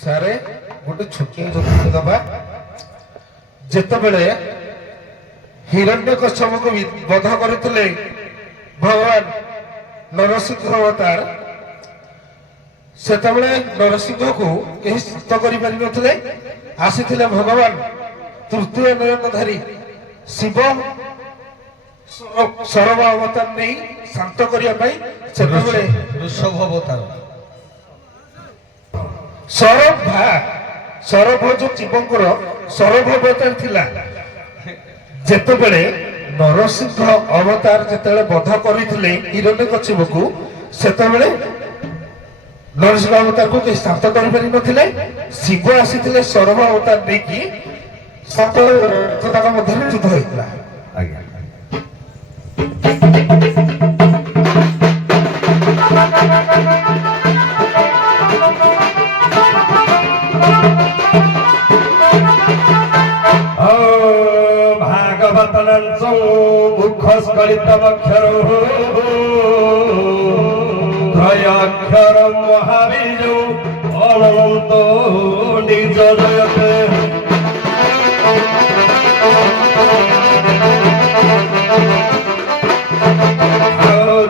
सारे गोटे छोटी जति दबा जेतेबेले हिरण्यकश्यप को वध करथिले भगवान नरसिंह अवतार सेतेबेले नरसिंह को केही शांत करि पारि नथिले आसीथिले भगवान तृतीय नयनधारी शिव सरव अवतार नहीं शांत करिया पाई सेतेबेले ऋषभ अवतार सरभ जो जीवंकर सरभ अवतार थिला जेतेबेले नरसिंह अवतार जेतेबेले वध करथिले हिरण्यकश्यप को सेतेबेले नरसिंह अवतार को केही शांत करि पारि नथिले शिव आसीथिले सरभ अवतार नेकी सात कथा मध्य युद्ध होइतला आज्ञा मुखस्खलितमक्षरो त्रयाक्षर महाबीजो अनंत निज जयते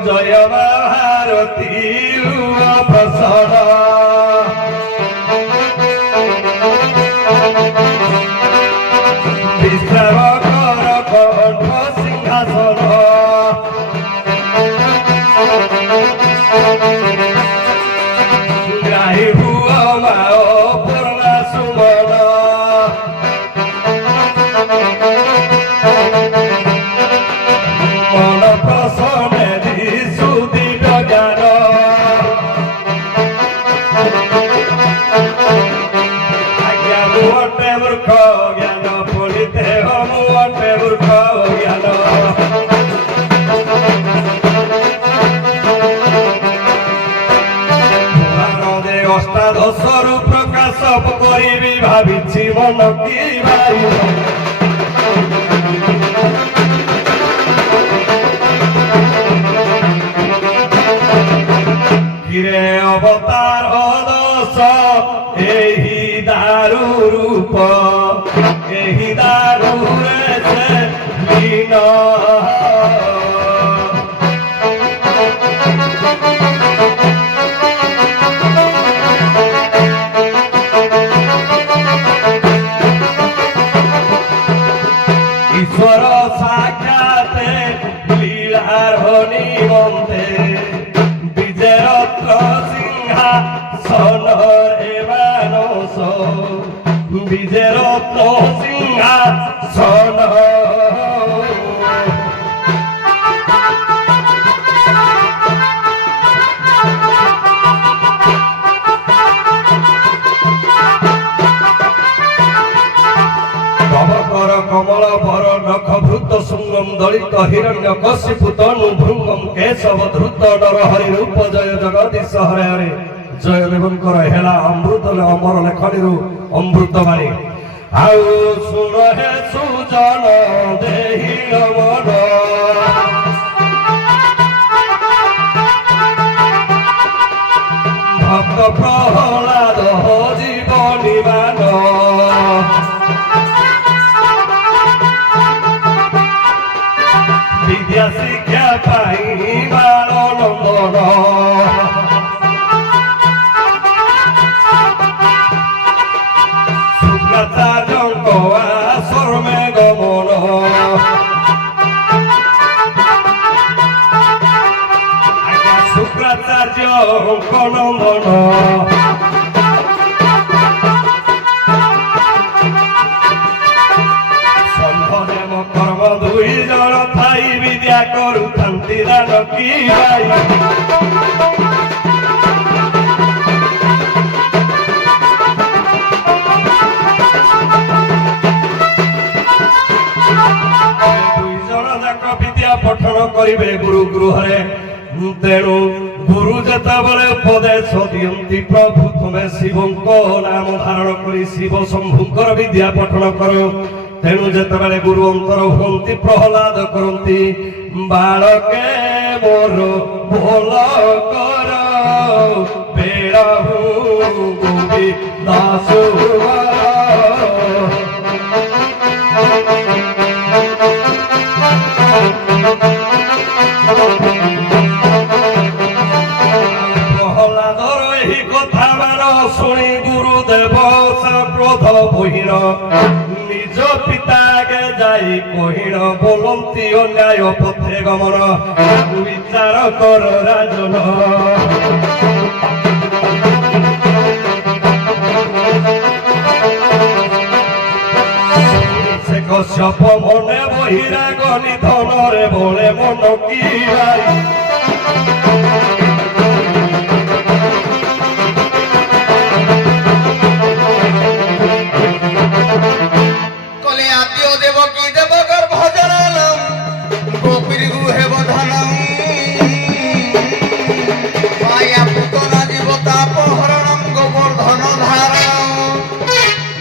जय भारती प्रसाद अष्टादशरु प्रकाश करी भावी मन की भाई किरे अवतार दश एही दारू रूप एही दारू रे से लीन ईश्वर साक्षाते लीलार निमंते विजयरत्न सिंहासन एमानस विजयरत्न सिंहासन कमल भर नखभृत शुंगम दलित हिरण्य कशिपु तनु भृंगम केशव धृत डर हरि रूप जय जगदीश हरे हरे जय देवंकर हेला अमृत अमर लेखनी अमृत बाणी आउ सुन हे सुजन देहि मन भक्त प्रहलाद जीवनी मान विद्या शिक्षा पाई बाल नंदन शुक्राचार्य आसर में गमन शुक्राचार्य नंदन कर्म दुई जन थाई विद्या करू खांती दान की भाई दुई जन जाक विद्या पठन करिवे गुरु गृहरे तेणु गुरु जेतेबेले उपदेश दियंती प्रभु तुमे शिवंक नाम धारण करी शिव शंभुंकर विद्या पठन करो तेणु जेतेबेले गुरु अंतर हुंती प्रहलाद करती बालके मोर भोल कर बेड़ा ଦାସୁଆ ପ୍ରହ୍ଲାଦର ଏହି କଥା ମାନ ଶୁଣି ଗୁରୁଦେବ କ୍ରୋଧ ବହିଣ ନିଜ ପିତା ଆଗେ ଯାଇ କହିଣ ବୋଲନ୍ତି ଅନ୍ୟାୟ ପଥେ ଗମନ ବିଚାର କର ରାଜନ ସେ କଶ୍ୟପ ମନେ ବହିରାଗ ନିଧନରେ ବଳେ ମନ କି ଭାଇ কলে আত্মীয় দেব কি দেব গর্ভ জনালম গোপীর গুহে বধানম মায়া পুতনা জীবতা অপহরণম গোবর্ধন ধারণম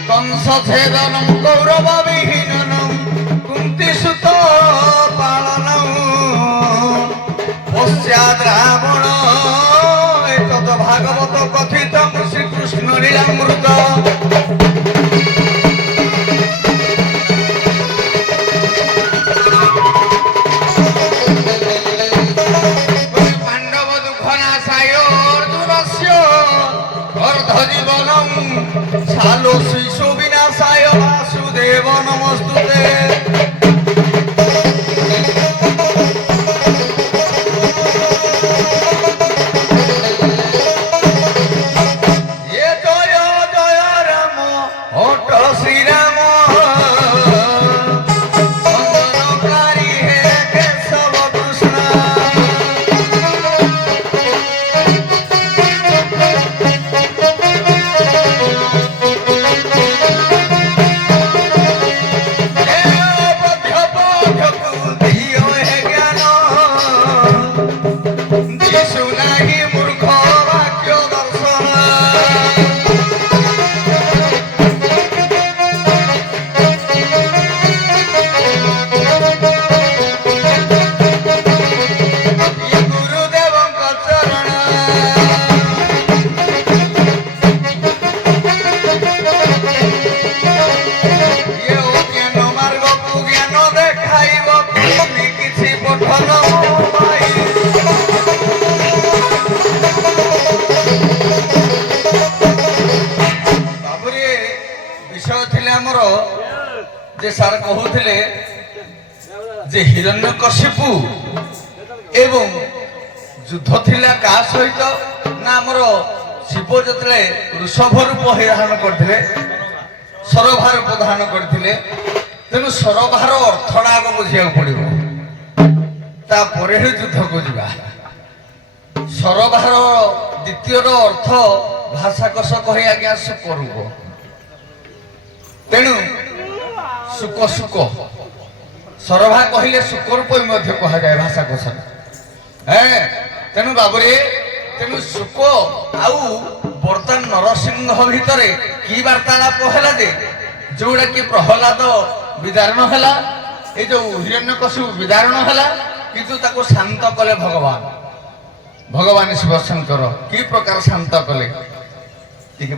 কংস ছেদনম কৌরব বিহীনম কুন্তি সুত পালনম পশ্চাৎ রাবণ এতদ ভাগবত কথিতম শ্রীকৃষ্ণ লীলামৃত সালো শিশু বিনাশায় বাসুদেব নমস্তুতে জয় জয় রাম হট শ্রীরাম বন্দনকারী হে কেশব কৃষ্ণ যে স্যার কহুলে যে হিরণ্যকশিপু এবং যুদ্ধ লা কা সহিত না আমার শিব যেতলে ঋষভ রূপ ধারণ করলে সরভার রূপ ধারণ করলে তেমন সরভার অর্থটা আগ বুঝিয়া পড়ব তাপরে যুদ্ধକୁ ଯିବା সরভার দ্বিতীয়র অর্থ ভাষাকোষ কহি আজ্ঞা সুকরূপ তেণু সুক সুক সরভা কহিলে সুকরূপ মধ্যে কুহযাଏ ভাষাকোষରେ হ্যাঁ তেণু বাবুরে তেণু সুক আউ বর্তমান নরসিংহ ভিতরে কি বার্তালাপ হেলা যে যোଉটা কি প্রহ্লাদ বিদারণ হেলা এই যে হিরণ্যকশিপু বিদারণ হেলা কিন্তু তাকে শান্ত কলে ভগবান ভগবান শিবশঙ্কর কি প্রকার শান্ত কলে ঠিক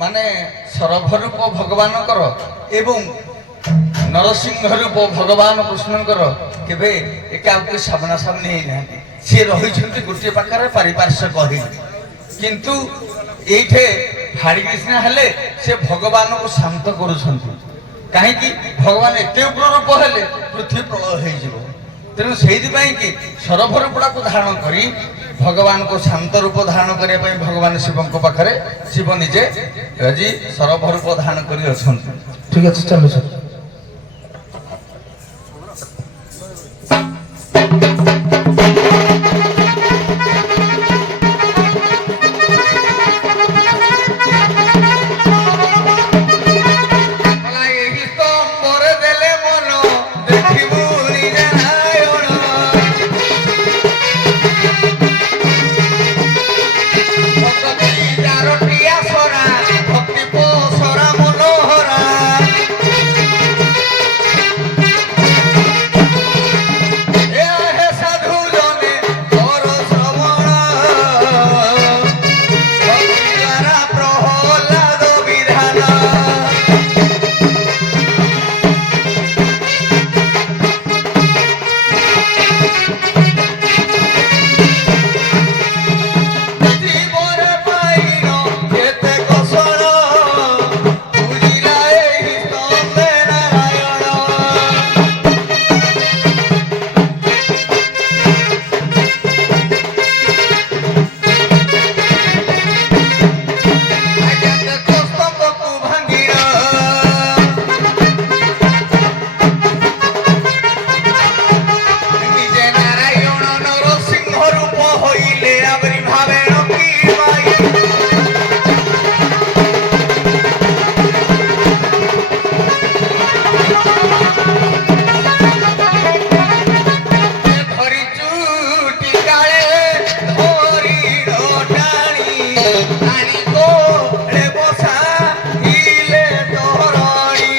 ମାନେ ସରଭ ରୂପ ଭଗବାନଙ୍କର ଏବଂ ନରସିଂହ ରୂପ ଭଗବାନ କୃଷ୍ଣଙ୍କର କେବେ ଏକା ଆଉ ସାମ୍ନା ସାମ୍ନି ହେଇନାହାନ୍ତି। ସିଏ ରହିଛନ୍ତି ଗୋଟିଏ ପାଖରେ ପାରିପାର୍ଶ୍ୱିକ କହିଲେ, କିନ୍ତୁ ଏଇଠି ହାରିକୃଷ୍ଣ ହେଲେ ସେ ଭଗବାନଙ୍କୁ ଶାନ୍ତ କରୁଛନ୍ତି। କାହିଁକି? ଭଗବାନ ଏତେ ଉଗ୍ର ରୂପ ହେଲେ ପୃଥିବୀ ପ୍ରଳୟ ହେଇଯିବ। ତେଣୁ ସେଇଥିପାଇଁ କି ସରଭ ରୂପଟାକୁ ଧାରଣ କରି ଭଗବାନଙ୍କୁ ଶାନ୍ତ ରୂପ ଧାରଣ କରିବା ପାଇଁ ଭଗବାନ ଶିବଙ୍କ ପାଖରେ ଶିବ ନିଜେ ଆଜି ସରଭ ରୂପ ଧାରଣ କରି ଅଛନ୍ତି। ঠিক আছে ଚାଲୁ ସାର୍। ଏହି ସ୍ତମ୍ଭରେ ଦେଲେ ମନ ଦେଖିବୁ ନିଜେ ନାରାୟଣ। ଭକ୍ତି ଚାରୋଟି ଆସରା ଭକ୍ତି ପସରା ମନୋହରା। ଏ ହେ ସାଧୁ ଜନେ କର ଶ୍ରବଣ ଭକ୍ତି ଦ୍ୱାରା ପ୍ରହ୍ଲାଦ ବିଧାନ। জীবনে পাইন যেতে কসণ বুঝিলা এই স্তম্ভে নারায়ণ। আজ্ঞা দেখো স্তম্ভକୁ ভাঙ্গিল নিজে নারায়ণ নরসিংহ রূপ হইলে আবির্ভাবেণ কি মাই। ধরি চুটি কাଳେ ধরিল টানি টানি কোলে বসাইলে তরণী।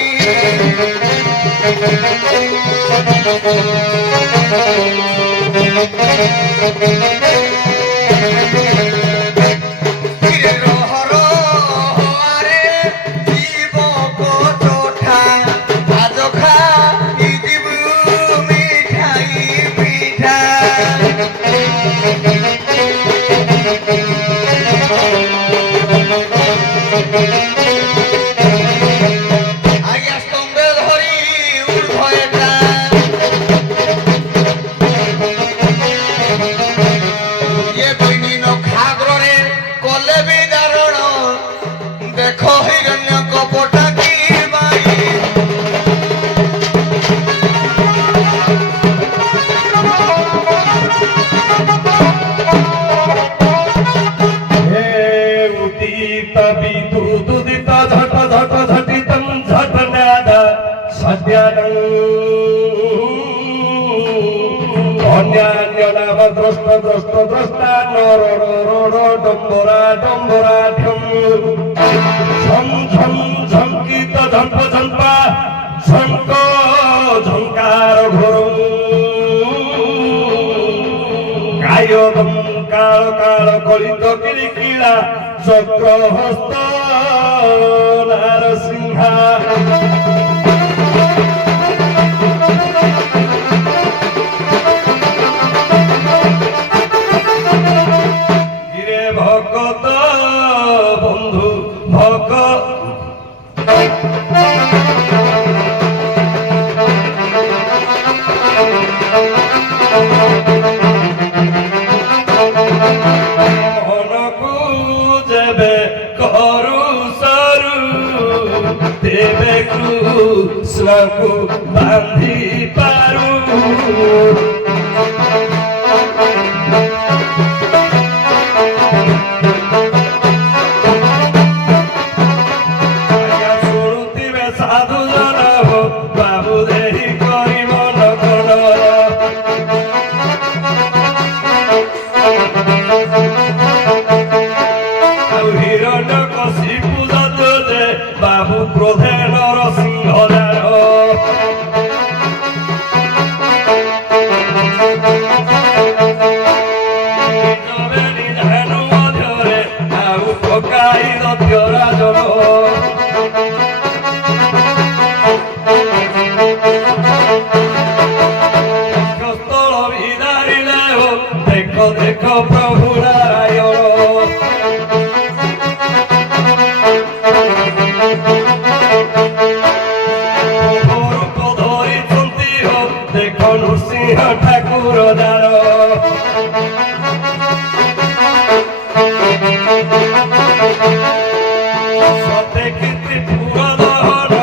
ধীরে রহ রহ আরে জীব কোঠা আজ খাই জীবু মিঠাই পিঠা। আজ্ঞা স্তম্ভে ধরি উর্ধ্বটা ইয়ে বৈনিন খাগ্রে কলে বিদারণ দেখ হিরণ্য কপটা কি বাই। हे उदित विद्युत उदित झट झट झटितं झटनाद सद्यानं अन्यान्य नाम द्रष्ट द्रष्ट द्रष्टा नर नर डम्बरा डम्बरा ढम झम झम झंकित झंप झंपा झंक झंकार घोरं কায়দম কাল কাল কলিত কিরিকিলা চক্র হস্ত নারসিংহা। গিরে ভগত বন্ধু ভগ মনকু যেবে করু সরু দেবে কৃষ্ণকু বান্ধি পারু। আজ্ঞা শুণুতিবে সাধু জন বাবু দেহি করি মন কর। ଆଉ ହିରଣ୍ୟ କଶିପୁ ଦତ୍ତ ଯେ ବାବୁ କ୍ରୋଧେ ନରସିଂହ ଜାଣ। ନିଜରେ ନିଧାନ ମଧ୍ୟରେ ଆଉ ପକାଇ ଦତ୍ୟ ରାଜ। স্থল বিদারিলে দেখো দেখো প্রভু নারায়ণ রূপ ধরিଛନ୍ତି দেখো নৃসিଂହ ঠাকুর জান সতে কীর্তি পুর দহন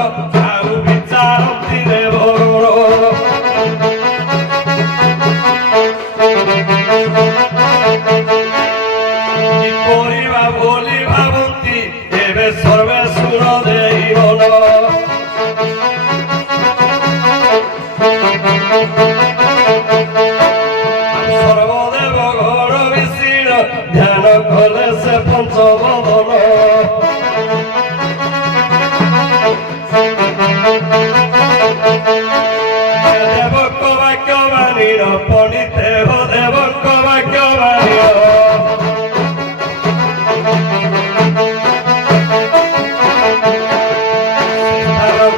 ଆଉ বিচারନ୍ତି দেবগণ কি করিবা বলি ভাবନ୍ତି ଏବେ সর্বে শুণ দেইবন সর্বদেব গণ বিশীণ ধ্যান কলে সে পঞ্চবদন দেবক বাক্য মানির পণ্ডিতে দেবক বাক্য মানির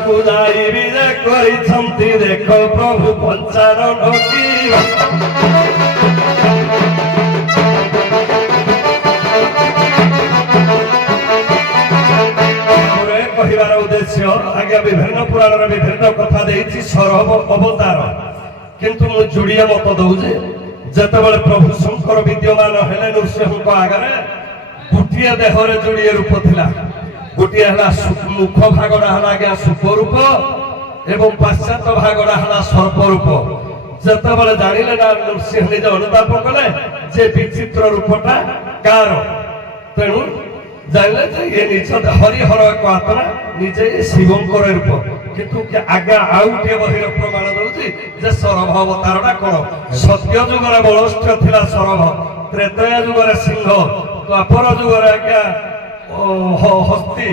ପୂଜାରୀ ବିଜେ କରିଛନ୍ତି ଦେଖ ପ୍ରଭୁ ପଞ୍ଚାରଣ କି କହିବାର ଉଦ୍ଦେଶ୍ୟ ଆଜ୍ଞା ବିଭିନ୍ନ ପୁରାଣରେ ବିଭିନ୍ନ କଥା ଦେଇଛି ସରବ ଅବତାର କିନ୍ତୁ ମୁଁ ଯୋଡ଼ିଏ ମତ ଦଉଛି ଯେତେବେଳେ ପ୍ରଭୁ ଶଙ୍କର ବିଦ୍ୟମାନ ହେଲେ ନୃସିଂହଙ୍କ ଆଗରେ ଗୋଟିଏ ଦେହରେ ଯୋଡ଼ିଏ ରୂପ ଥିଲା ଗୋଟିଏ ହେଲା ମୁଖ ଭାଗଟା ହେଲା ଆଜ୍ଞା ସୁପ ରୂପ ଏବଂ ପାଶ୍ଚାତ୍ୟ ଭାଗଟା ହେଲା ସର୍ପ ରୂପ ଯେତେବେଳେ ଜାଣିଲେ ନା ନୃସିଂହ ନିଜେ ଅନୁତାପ କଲେ ଯେ ବିଚିତ୍ର ରୂପଟା କାହାର ତେଣୁ ଜାଣିଲେ ଯେ ଇଏ ନିଜ ହରିହର ଏକ ଆତ୍ମା ନିଜେ ଶିବଙ୍କର ରୂପ କିନ୍ତୁ ଆଜ୍ଞା ଆଉ ଗୋଟିଏ ବହିର ପ୍ରମାଣ ଦଉଛି ଯେ ସରଭ ଅବତାରଟା କଣ ସତ୍ୟ ଯୁଗରେ ବଳଷ୍ଠ ଥିଲା ସରଭ ତ୍ରେତୟା ଯୁଗରେ ସିଂହ ଦ୍ୱାପର ଯୁଗରେ ଆଜ୍ଞା ହସ୍ତି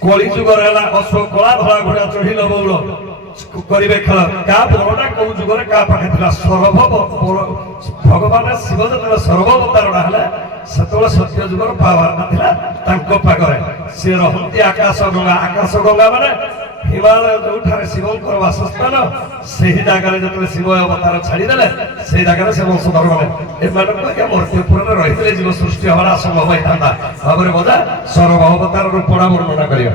କଳି ଯୁଗରେ ହେଲା ଅଶ୍ୱ କଳା ଧଳା ଘୋଡ଼ା ଚଢିଲ ବଉଳ କରିବେ ଖେଳ କା ବଳଟା କୋଉ ଯୁଗରେ କା ପାଖେ ଥିଲା ସରଭ ଭଗବାନ ଶିବ ଯେତେବେଳେ ସର୍ବ ଅବତାରଟା ହେଲା ସେତେବେଳେ ସତ୍ୟ ଯୁଗର ପାୱାରଟା ଥିଲା ତାଙ୍କ ପାଖରେ ସିଏ ରହନ୍ତି ଆକାଶ ଗଙ୍ଗା ମାନେ ହିମାଳୟ ଯୋଉଠାରେ ଶିବଙ୍କର ବାସସ୍ଥାନ ସେହି ଜାଗାରେ ଯେତେବେଳେ ଶିବ ଅବତାର ଛାଡିଦେଲେ ସେଇ ଜାଗାରେ ସେ ବଂଶଧର ମାନେ ଏମାନଙ୍କୁ ଆଜ୍ଞା ମର୍ତ୍ତ୍ୟପୁରରେ ରହିଥିଲେ ଜୀବ ସୃଷ୍ଟି ହବାର ଅସମ୍ଭବ ହେଇଥାନ୍ତା ଭାବରେ ବୋଧେ ସର୍ବ ଅବତାର ରୂପଟା ବର୍ଣ୍ଣନା କରିବା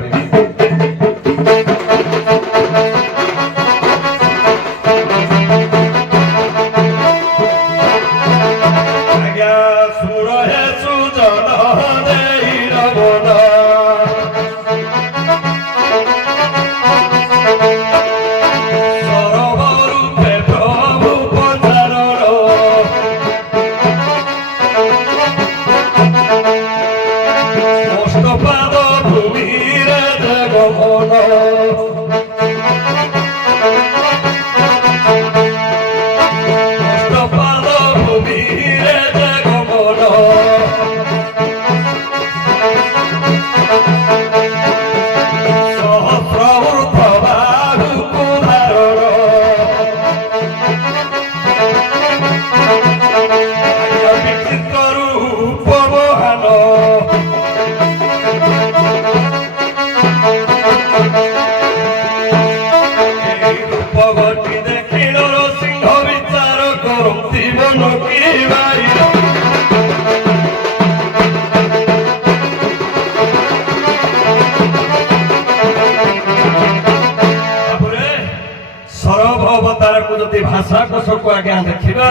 ଭାଷାକୋଷକୁ ଆଜ୍ଞା ଦେଖିବା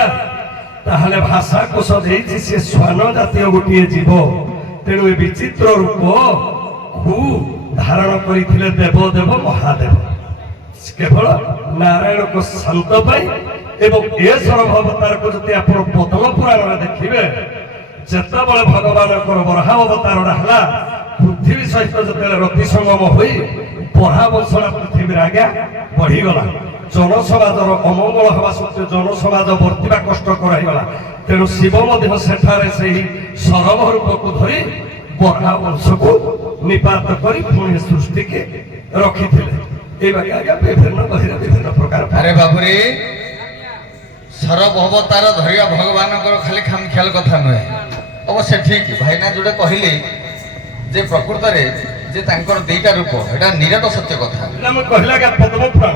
ତାହେଲେ ଭାଷାକୋଷ ଦେଇଛି ସେ ଶ୍ୱାନ ଜାତୀୟ ଗୋଟିଏ ଜୀବ ତେଣୁ ଏ ବିଚିତ୍ର ରୂପକୁ ଧାରଣ କରିଥିଲେ ଦେବଦେବ ମହାଦେବ କେବଳ ନାରାୟଣଙ୍କ ଶାନ୍ତ ପାଇଁ ଏବଂ ଏ ସରଭ ଅବତାରକୁ ଯଦି ଆପଣ ପଦ୍ମ ପୁରାଣରେ ଦେଖିବେ ଯେତେବେଳେ ଭଗବାନଙ୍କର ବରାହ ଅବତାରଟା ହେଲା ପୃଥିବୀ ସହିତ ଯେତେବେଳେ ରତି ସଙ୍ଗମ ହୋଇ ବରାହ ବଂଶଟା ପୃଥିବୀରେ ଆଜ୍ଞା ବଢିଗଲା ଜନସମାଜର ଅମଙ୍ଗଳ ହେବା ସତ୍ତ୍ୱେ ଜନସମାଜ ବର୍ତ୍ତିବା କଷ୍ଟକର ହେଇଗଲା ତେଣୁ ଶିବ ମଧ୍ୟ ସେଠାରେ ସେହି ସରଭ ରୂପକୁ ଧରି ବରାହ ବଂଶକୁ ନିପାତ କରି ପୁଣି ସୃଷ୍ଟିକି ରଖିଥିଲେ এই বাকি আগে বিভিন্ন বহিরে বিভিন্ন প্রকার আরে বাবুরে সরব অবতার ধরিয়া ভগবানଙ୍କର খালি খামখিয়াল কথা নয় অবশ্য ঠিক ভাইনা যোটা কহিলে যে প্রকৃতরে ଯେ ତାଙ୍କର ଦିଟା ରୂପ, ଏଇଟା ନିରାଟ ସତ୍ୟ କଥା। ଆମେ କହିଲା କି ପଦ୍ମ ପୁରାଣ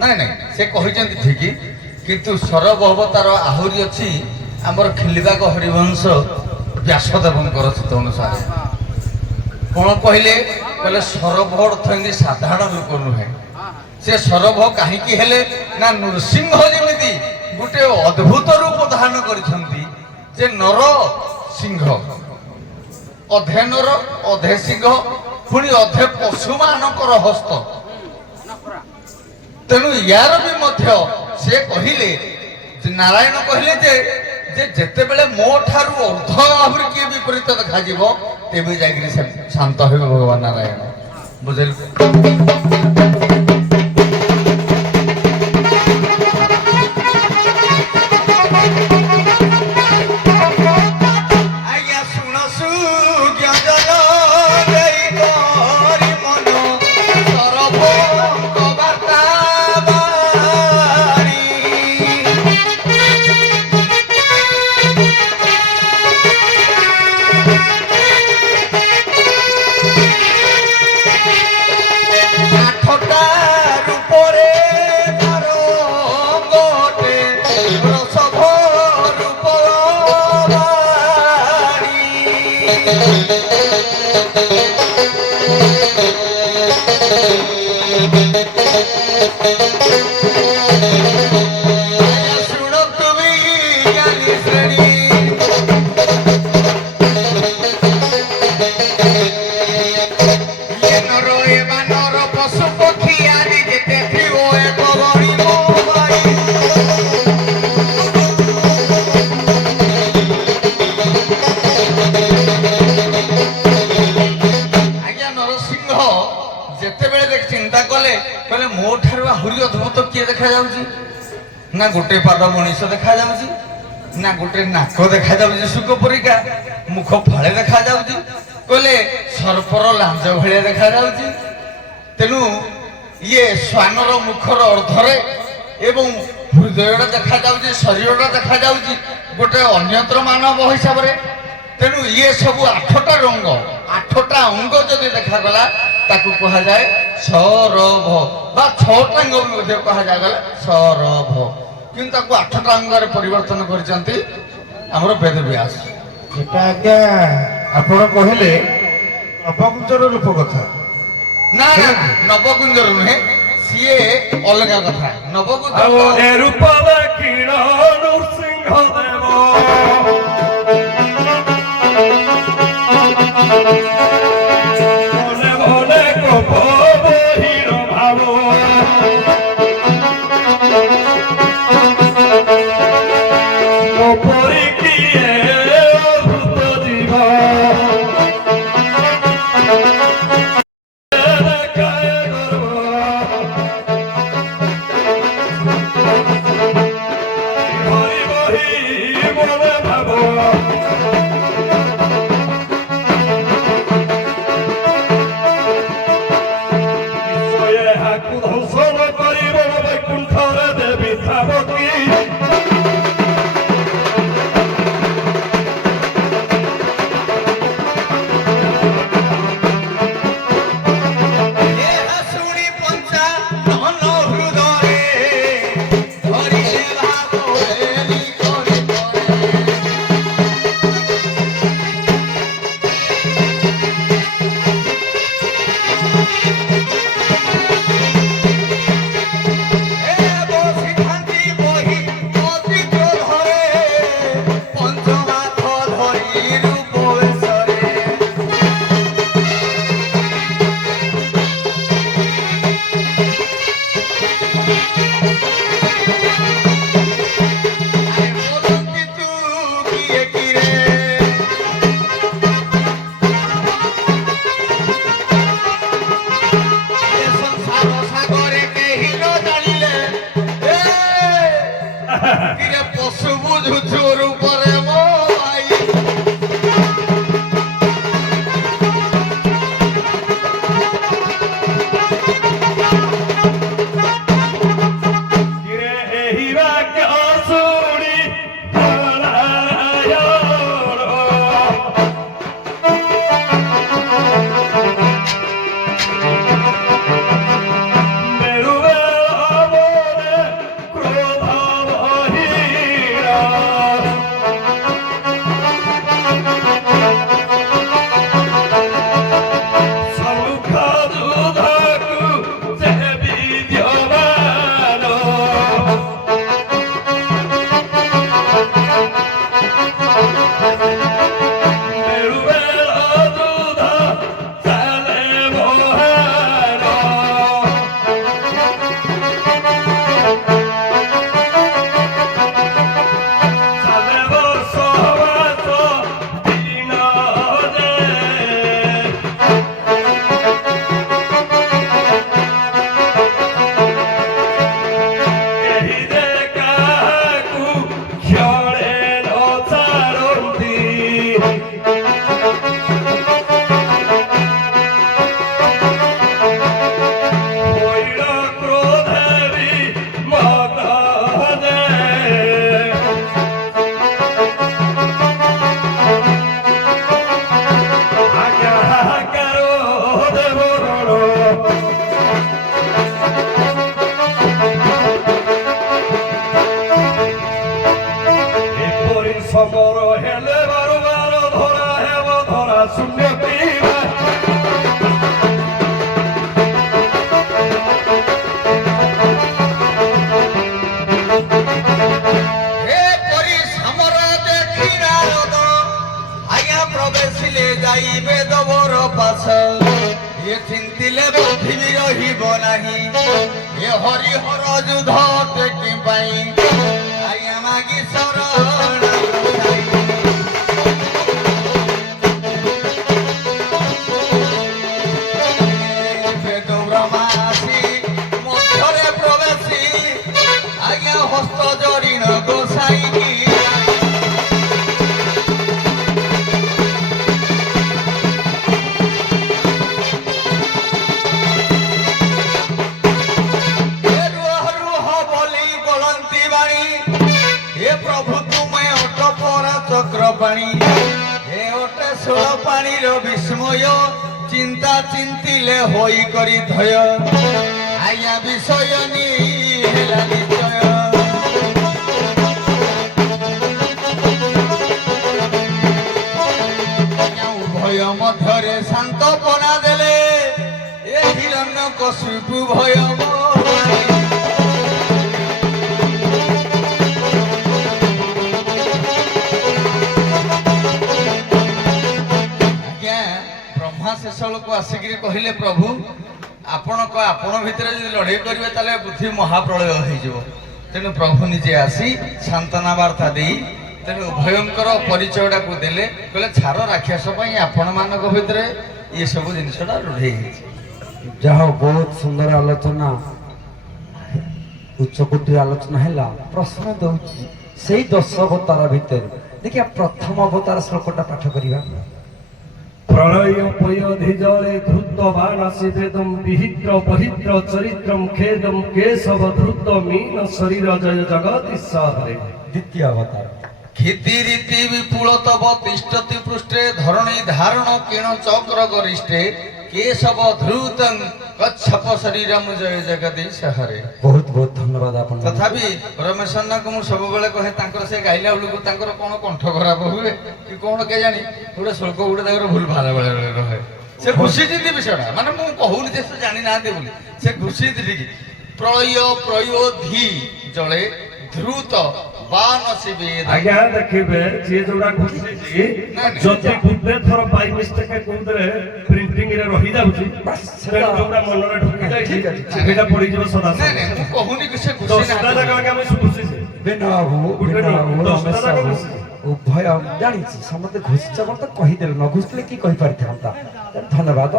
ନାଇଁ ନାଇଁ, ସେ କହିଛନ୍ତି ଠିକ, କିନ୍ତୁ ସରବ ଅବତାର ଆହୁରି ଅଛି ଆମର ଖିଲିବାଗ ହରିବଂଶ ବ୍ୟାସଦେବଙ୍କର ଚିତ୍ତ ଅନୁସାରେ। କଣ କହିଲେ? କହିଲେ ସରଭ ଅର୍ଥ ଏମିତି ସାଧାରଣ ଲୋକ ନୁହେଁ। ସେ ସରଭ କାହିଁକି ହେଲେ ନା ନୃସିଂହ ଯେମିତି ଗୋଟେ ଅଦ୍ଭୁତ ରୂପ ଧାରଣ କରିଛନ୍ତି ଯେ ନର ସିଂହ, ଅଧେ ନର ଅଧେ ସିଂହ, ପୁଣି ଅଧେ ପଶୁମାନଙ୍କର ହସ୍ତ। ତେଣୁ ୟାର ବି ମଧ୍ୟ ସେ କହିଲେ, ନାରାୟଣ କହିଲେ ଯେ ଯେତେବେଳେ ମୋ ଠାରୁ ଅର୍ଦ୍ଧ ଆହୁରି କିଏ ବିପରୀତ ଦେଖାଯିବ ତେବେ ଯାଇକିରି ସେ ଶାନ୍ତ ହେବେ ଭଗବାନ ନାରାୟଣ। ବୁଝିଲେ? ଆଜ୍ଞା ଶୁଣ ସୁଜ୍ଞଜନ ଦେଇ କରି ମନ ସରଭଙ୍କ ବାର୍ତ୍ତା ବାଣୀ। ଆଠଟା ରୂପରେ ତାର ଗୋଟେ ରସଭ ରୂପ ବାଣୀ। ଶୁଣ ତୁମି ଜ୍ଞାନୀ ଶ୍ରେଣୀ, ଇଏ ନର ଏ ବାନର ପଶୁ ପକ୍ଷୀ ଆଦି ଯେତେ ଥିବ ଏକ ବଣି ମୋ ଭାଇ। ଆଜ୍ଞା ନରସିଂହ ଯେତେବେଳେ ଚିନ୍ତା କଲେ, କହିଲେ ମୋ ଠାରୁ ଆହୁରି ଅଦ୍ଭୁତ କିଏ ଦେଖାଯାଉଛି? ନା ଗୋଟେ ପାଦ ମଣିଷ ଦେଖାଯାଉଛି, ନା ଗୋଟେ ନାକ ଦେଖାଯାଉଛି ଶୁକ ପରିକା, ମୁଖ ଫାଳେ ଦେଖାଯାଉଛି, କହିଲେ ସର୍ପର ଲାଞ୍ଜ ଭଳିଆ ଦେଖାଯାଉଛି। ତେଣୁ ଇଏ ଶ୍ୱାନର ମୁଖର ଅର୍ଦ୍ଧରେ ଏବଂ ହୃଦୟଟା ଦେଖାଯାଉଛି, ଶରୀରଟା ଦେଖାଯାଉଛି ଗୋଟେ ଅନ୍ୟତ୍ର ମାନବ ହିସାବରେ। ତେଣୁ ଇଏ ସବୁ ଆଠଟା ରଙ୍ଗ, ଆଠଟା ଅଙ୍ଗ ଯଦି ଦେଖାଗଲା ତାକୁ କୁହାଯାଏ ସରଭ, ବା ଛଅଟା ଅଙ୍ଗ ବି ମଧ୍ୟ କୁହାଯାଏ ସରଭ। କିନ୍ତୁ ତାକୁ ଆଠଟା ଅଙ୍ଗରେ ପରିବର୍ତ୍ତନ କରିଛନ୍ତି ଆମର ବେଦବ୍ୟାସ। ଏଟା ଆଜ୍ଞା ଆପଣ କହିଲେ ନବକୁଞ୍ଜର ରୂପ କଥା। ନା ନା, ନବକୁଞ୍ଜର ନୁହେଁ, ସିଏ ଅଲଗା କଥା। ନବକୁଞ୍ଜ ଆଉ ଏ ରୂପ ଦେଖିଣ ନୃସିଂହ ଦେବ ମନେ ମନେ କୋପ ବହିର ଭାବ। ମୋ ପରି କିଏ ଅଦ୍ଭୁତ ଜୀବ ଦେଖାଏ ଗର୍ବ। ହରି ବହି ମନେ ଦୁଧକୁ ସେ ବିଦ୍ୟମାନ ବେଳୁବେଳ ଦୁଧ ଚାଲେ ମହାନ ଚାଲେ ବର୍ଷ ମାସ ଦିନ ଯେ କେହି ଯେ କାହାକୁ କ୍ଷଣେ ନ ଛାଡ଼ନ୍ତି ହୋଇଡ଼ କ୍ରୋଧେ ବି ମଗ୍ନ ଯେ ଆଜ୍ଞାକାର ଦେବରଣ ଏପରି ସମର ହେଲେ ବାର ବାର ଧରା ହେବ ଧରା ଶୂନ୍ୟ ପିଇବା ଏପରି ସମର ଦେଖି ନାରଦ ଆଜ୍ଞା ପ୍ରବେଶିଲେ ଯାଇ ବେଦବର ପାଶ ଏ ଚିନ୍ତିଲେ ପୃଥିବୀ ରହିବ ନାହିଁ ଏ ହରିହର ଯୁଦ୍ଧ ଟେକି ପାଇଁ ଆଜ୍ଞା ମାଗି ଶରଣ ବେଦ ବ୍ରହ୍ମାସି ମଧ୍ୟରେ ପ୍ରବେଶି ଆଜ୍ଞା ହସ୍ତ ଜରିଣ ଗୋସାଇକି ରୁହ ରୁହ ବୋଲି ବୋଲନ୍ତି ବାଣୀ ଏ ପ୍ରଭୁ ତୁମେ ଅଟ ପରା ଚକ୍ର ପାଣି ଏ ଅଟେ ଷୋଳ ପାଣିର ବିସ୍ମୟ ଚିନ୍ତା ଚିନ୍ତିଲେ ହୋଇ କରି ଧୟ ଆଜ୍ଞା ବିଷୟ ନି ହେଲା ନିଶ୍ଚୟ ଆଜ୍ଞା ଉଭୟ ମଧ୍ୟରେ ଶାନ୍ତପନା ଦେଲେ ଏ ହିରଣ୍ୟ କଶିପୁ ଭୟ ମୋହାରି। ଆଜ୍ଞା ବ୍ରହ୍ମା ଶେଷ ବେଳକୁ ଆସିକିରି କହିଲେ ପ୍ରଭୁ ଆପଣ ଭିତରେ ଯଦି ଲଢେଇ କରିବେ ତାହେଲେ ପୃଥିବୀ ମହାପ୍ରଳୟ ହେଇଯିବ ତେଣୁ ପ୍ରଭୁ ନିଜେ ଆସି ସାନ୍ତ୍ୱନା ବାର୍ତ୍ତା ଦେଇ ତେଣୁ ଉଭୟଙ୍କର ପରିଚୟଟାକୁ ଦେଲେ କହିଲେ ଛାର ରାକ୍ଷସ ପାଇଁ ଆପଣମାନଙ୍କ ଭିତରେ ଇଏ ସବୁ ଜିନିଷଟା ଲଢେଇ ହେଇଛି। ଯାହା ବହୁତ ସୁନ୍ଦର ଆଲୋଚନା ଉଚ୍ଚକୋଟୀର ଆଲୋଚନା ହେଲା ପ୍ରଶ୍ନ ଦଉଛି ସେଇ 10 ଅବତାର ଭିତରେ ଦେଖିବା ପ୍ରଥମ ଅବତାର ଶ୍ଲୋକଟା ପାଠ କରିବା। প্রলয় পয়োধি জলে ধূত বাণাসি বেদম বিহিত্র পহিত্র চরিত্রম খেদম কেশব ধূত মীন শরীর জয় জগদীশ্বরে। দ্বিতীয় অবতার ক্ষিতি রীতি বিপুল তব তিষ্ঠতি পৃষ্ঠে ধরণী ধারণ কিণ চক্র গরিষ্ঠে কেশব ধৃতং কচ্ছপ শরীরম জয় জগদীশ হরে। ବହୁତ ବହୁତ ଧନ୍ୟବାଦ ଆପଣ ତଥାପି ରମେଶନ୍ନାକୁ ମୁଁ ସବୁବେଳେ କହେ ତାଙ୍କର ସେ ଗାଇଲା ବେଳକୁ ତାଙ୍କର କଣ କଣ୍ଠ ଖରାପ ହୁଏ କି କଣ କେଜାଣି ଗୋଟେ ଶ୍ଲୋକ ଗୋଟେ ତାଙ୍କର ଭୁଲ ଭାଲ ବେଳେ ବେଳେ ରହେ। ସେ ଘୁଷିଛନ୍ତି ବିଷୟଟା ମାନେ ମୁଁ କହୁନି ଯେ ସେ ଜାଣିନାହାନ୍ତି ବୋଲି ସେ ଘୁଷିଛି ଟିକେ ପ୍ରୟ ପ୍ରୟୋଧି ଜଳେ ଧୃତ ବାନସିବେ। ଆଜ୍ଞା ଦେଖିବେ ଯିଏ ଯୋଉଟା ଘୁଷିଛି ଯଦି ଗୋଟେ ଥର ବାଇ ମିଷ୍ଟେକ୍ କୋଉଥିରେ ପ୍ରିଣ୍ଟିଂ ରେ ରହିଯାଉଛି ତେଣୁ ଯୋଉଟା ମନରେ ଢୁକି ଯାଇଛି ସେଇଟା ପଡିଯିବ ସଦା ନାଇଁ ନାଇଁ ମୁଁ କହୁନି କି ସେ ଘୁଷି ଦଶଟା ନାହାନ୍ତି। ଜାଗା ଆଜ୍ଞା ଆମେ ଘୁଷିଛେ ବେନ ବାବୁ ଗୋଟେ ବେନ ବାବୁ ନୁହଁ, ରମେଶ ଦଶଟା ଯାକ ବାବୁ ଘୁଷିଛି। ଉଭୟ ଜାଣିଛି ସମସ୍ତେ ଘୁଷିଛ ବୋଲି ତ କହିଦେଲେ ନ ଘୁଷିଲେ କି କହିପାରିଥାନ୍ତା ତେଣୁ ଧନ୍ୟବାଦ।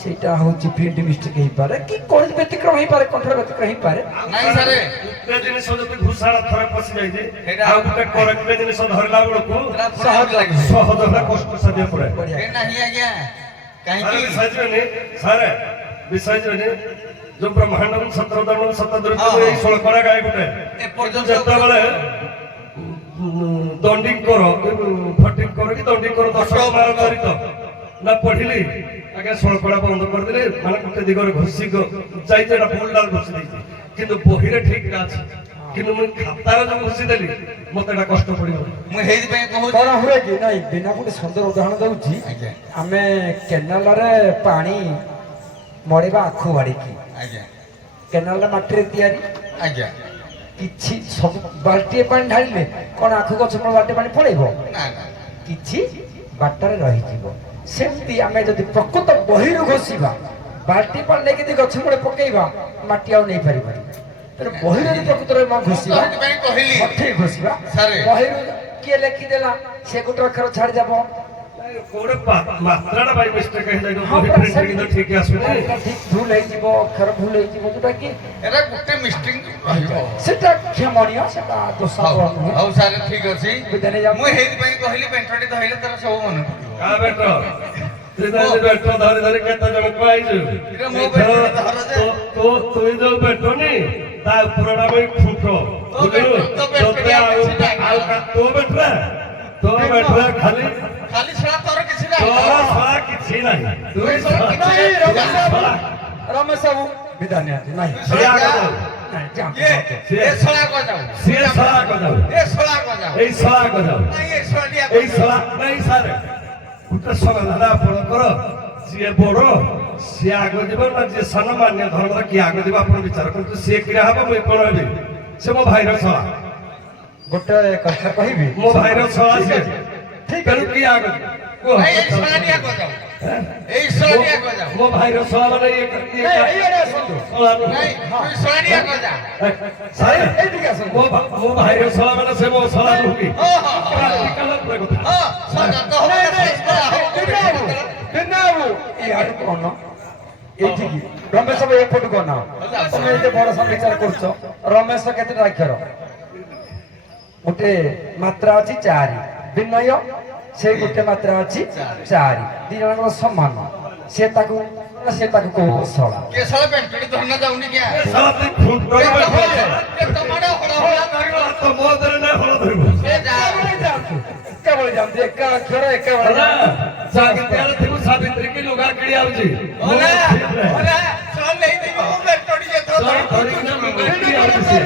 ସେଇଟା ହଉଛି ପ୍ରିଣ୍ଟ ମିଷ୍ଟେକ୍ ହେଇପାରେ କି କୌଣସି ବ୍ୟତିକ୍ରମ ହେଇପାରେ କଣ୍ଠର ବ୍ୟତିକ୍ରମ ହେଇପାରେ। ନାଇଁ ସାରେ ଗୋଟେ ଜିନିଷ ଯଦି ଘୁଷାଟା ଥରେ ପଶି ଯାଇଛି ସେଇଟା ଆଉ ଗୋଟେ କରେକ୍ଟ ଜିନିଷ ଧରିଲା ବେଳକୁ ସହଜ ଲାଗିବ ସହଜ ହେଲା କଷ୍ଟ ସାଧ୍ୟ ପଡେ। ବଢିଆ। ଏ ନାହିଁ ଆଜ୍ଞା କାହିଁକି ବିସାଇଯିବେନି ସାରେ ବିସାଇଯିବେନି ଯୋଉ ବ୍ରହ୍ମାଣ୍ଡମ ସତ୍ରଦଣ୍ଡମ ସତଦୃତ ହଁ, ଏଇ ଷୋଳକଳା ଗାଏ ଗୋଟେ ଏପର୍ଯ୍ୟନ୍ତ ଯେତେବେଳେ ଦଣ୍ଡିଂ କର ଫଟିଂ କର କି ଦଣ୍ଡିଂ କର ଦଶ ବାର ଚରିତ ନା ପଢିଲି ଆଜ୍ଞା ଷୋଳକଳା ବନ୍ଦ କରିଦେଲେ ମାନେ ଗୋଟେ ଦିଗରେ ଘୁଷି ଯାଇଛି ଏଟା ଭୁଲ ଡାଲ ଘୁଷି ଦେଇଛି କିନ୍ତୁ ବହିରେ ଠିକ ଅଛି କିନ୍ତୁ ମୁଁ ଖାତାରେ ଯୋଉ ଘୁଷି ଦେଲି ମତେ ଏଟା କଷ୍ଟ ପଡିବ। ମୁଁ ହେଇଥିପାଇଁ କହୁଛି କଣ ହୁଏ କି ନାଇଁ ବିନା ଗୋଟେ ସୁନ୍ଦର ଉଦାହରଣ ଦଉଛି ଆଜ୍ଞା। ଆମେ କେନାଲରେ ପାଣି ମଡ଼େଇବା ଆଖୁ ବାଡ଼ିକି ଆଜ୍ଞା କେନାଲ ମାଟିରେ ତିଆରି ଆଜ୍ଞା କିଛି ସବୁ ବାଲ୍ଟିଏ ପାଣି ଢାଳିଲେ କ'ଣ ଆଖୁ ଗଛ ମୂଳ ବାଲ୍ଟିଏ ପାଣି ପଳେଇବ ନା ନା କିଛି ବାଟରେ ରହିଯିବ ସେମିତି ଆମେ ଯଦି ପ୍ରକୃତ ବହିରୁ ଘୋଷିବା ବାଲ୍ଟି ପାଣି ନେଇକି ଯଦି ଗଛ ମୂଳେ ପକେଇବା ମାଟି ଆଉ ନେଇପାରିବନି ତେଣୁ ବହିରୁ ଯଦି ପ୍ରକୃତରେ ଘୋଷିବା ସେଥିପାଇଁ କହିଲି ସଠିକ ଘୋଷିବା ସାରେ। ବହିରୁ କିଏ ଲେଖିଦେଲା ସେ ଗୋଟେ ଅକ୍ଷର ଛାଡ଼ିଦେବ କୋଉଟେ ମାତ୍ରାଟା ଭାଇ ମିଷ୍ଟେକ୍ ହେଇଯାଇଥିବ ହଁ, ବହି ପୁରା ପ୍ରିଣ୍ଟ କିନ୍ତୁ ଠିକ ଆସୁନି ସେଟା ଠିକ ଭୁଲ ହେଇଯିବ ଅକ୍ଷର ଭୁଲ ହେଇଯିବ ଯୋଉଟା କି ଏରା ଗୋଟେ ମିଷ୍ଟିଂ ରହିବ ସେଟା କ୍ଷମଣୀୟ ସେଟା ଦୋଷ ହଉ ନୁହେଁ ହଉ ସାର୍ ଠିକ ଅଛି ବିଦାୟ ନେଇଯାଅ। ମୁଁ ହେଇଥିପାଇଁ କହିଲି ପେଣ୍ଟଟି ଧଇଲେ ତାର ସବୁ ମନେ ପଡିବ କା ବେଟ ତୁଇ ତ ଆଜି ବେଟ ଧରି ଧରି କେତେ ଜଣକୁ ଆଇଛୁ ଏଇଟା ମୋ ବେଟରେ ଧର ଯେ। ତୁଇ ଯୋଉ ବେଟନି ତା ଉପରଟା ପାଇଁ ଖୁଣ୍ଟ ବୁଝିଲୁ ତୋ ବେଟରେ ଆଉ କିଛି ନାହିଁ। ତୋ ବେଟରେ ଖାଲି ଖାଲି ଛଡା ତୋର କିଛି ତୋର ନାହିଁ ଶଳା କିଛି ନାହିଁ ତୁଇ ଶଳା କିଛି ନାଇଁ, ରମେଶ ଶଳା ବାବୁ ରମେଶ ବାବୁ ବିଦାୟ ନିଅନ୍ତୁ ନାଇଁ ସିଏ ଆଗ ଯାଉ ନାଇଁ ଯାଆନ୍ତୁ, ଏ ଯାଆନ୍ତୁ। ଏ ଶଳା ଗଜାଉ ସିଏ ଶଳା ଆଗ ଯାଉ ଏ ଶଳା ଗଜାଉ ଏଇ ଶଳା ଆଗ ଯାଉ ନାଇଁ ଏ ଶଳାଟିଆ এই শালা নাই সারে ଗୋଟେ ସମାଧାନ ଆପଣଙ୍କର ସିଏ ବଡ ସିଏ ଆଗ ଯିବ ନା ଯିଏ ସାନ ମାନ୍ୟ ଧର୍ମର କିଏ ଆଗ ଯିବ ଆପଣ ବିଚାର କରନ୍ତୁ ସିଏ କିରା ହବ ମୁଁ କଣ ହେବି ସେ ମୋ ଭାଇର ଶଳା ଗୋଟେ କଥା କହିବି ମୋ ଭାଇର ଶଳା ଠିକ ସିଏ ଅଛି, ଠିକ ତେଣୁ ଅଛି କିଏ ଆଗ କୁହ ନାଇଁ ଏଇ ଶଳାଟିଆ ଗଜାଉ ଏଇ ଶଳାଟିଆ ଗଜାଉ ମୋ ଭାଇର ଶଳା ମାନେ ନାଇଁ, ଏଇଆଡେ ଆସନ୍ତୁ। ଶଳା ନାଇଁ ତୁଇ ଶଳାଟିଆ ଗଜା ସାରେ ଏଇଠିକି ଆସନ୍ତୁ। ମୋ ଭାଇର ଶଳା ମାନେ ସେ ମୋ ଶଳା ନୁହଁ ହଁ ହଁ ହଁ ପ୍ରାକ୍ଟିକାଲ ଉପରେ କଥା ହଁ ସଜା ତ ନାଇଁ, ହବ ନାଇଁ, ବିନାବାବୁ, ବିନାବାବୁ, ଇଆଡେ କଣ ଏଇଠିକି ରମେଶ ବାବୁ ଏପଟୁ କଣ ତମେ ଏତେ ବଡ ସବିଚାର କରୁଛ ରମେଶ କେତେଟା ଅକ୍ଷର ଗୋଟେ ମାତ୍ରା ଅଛି 4 ବିନୟ ସେଇ ଗୋଟେ ମାତ୍ରା ଅଛି 4 ଦି ଜଣଙ୍କର ସମାନ ସେ ତାକୁ କହୁବ ଶଳା କେ ଶଳା ପେଣ୍ଟଟି ଧରନା ଯାଉନି କିଆ ଶଳା ତୁଇ ଖୁଣ୍ଟ ତମର ହଳ ହଳ ଧରିବ ତ ମୋ ଦେହରେ ନା ହଳ ଧରିବ ଏ ଯା ଏକାବେଳେ ଯାଆନ୍ତୁ ଏକା ଅକ୍ଷର ଏକାବେଳେ ସାବିତ୍ରୀ କି ଲୁଗା କିଣି ଆଉଛି ଓଲା ଓଲା ଶଳା ନେଇ ଯିବ ମୁଁ ପେଣ୍ଟଟି ଯେତେବେଳେ ଧରିବ ଧରିକିନା ଲୁଗା କିଣି ଆଉଛି